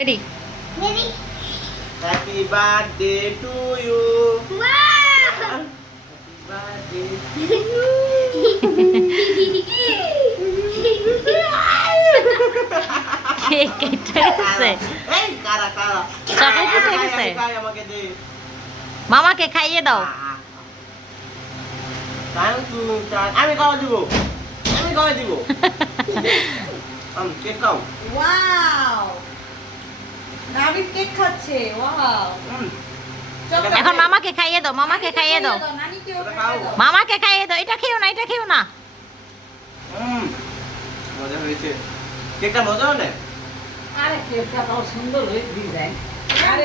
Ready? Ready? Happy birthday to you. Wow! Happy birthday to cake কেটে গেছে এই কারা কারা চকলেট উঠে গেছে খাই আমাকে দে মামাকে খাইয়ে দাও আমি খাওয়া দিব আমি খাওয়া দিব কেক খাও ওয়াও নাবিদ কেক খাচ্ছে ওয়াও এখন মামাকে খাইয়ে দাও মামাকে খাইয়ে দাও নানিকেও খাইয়ে দাও মামাকে খাইয়ে দাও এটা খেও না এটা খেও না মজা হয়েছে কেকটা মজা হলে আরে কেকটা কত সুন্দর হয়েছে ডিজাইন আরে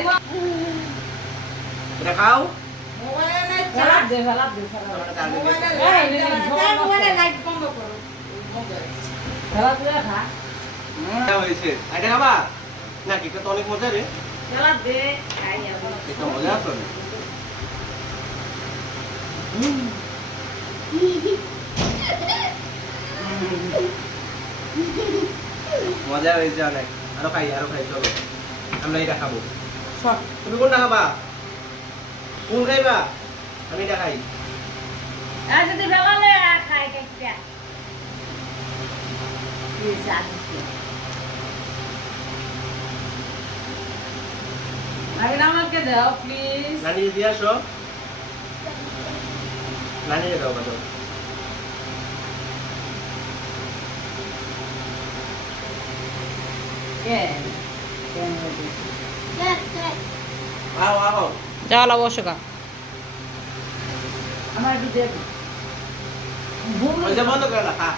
এটা খাও মোবাইলে চালাপ দে মোবাইলে লাইট বন্ধ করো চালাপ দে খা মজা হয়েছে এটা খাবা না কেকটা তো অনেক মজা রে চালাপ দে খাই আমরা কেকটা মজা আছে মজা হয়েছে অনেক আরো খাই চলো আমরা এটা খাবো সব তুমি কোনটা খাবা কোন খাইবা আমি এটা খাই আর যদি বেলালে খাই কেকটা প্লিজ আসি আরে আমাকে দাও প্লিজ নানি দিয়ে আসো নানি দাও বাবা কেন Yes, yes. আও আও চলো বসো গা আমার একটু দেব ওই যে বন্ধ করে না খা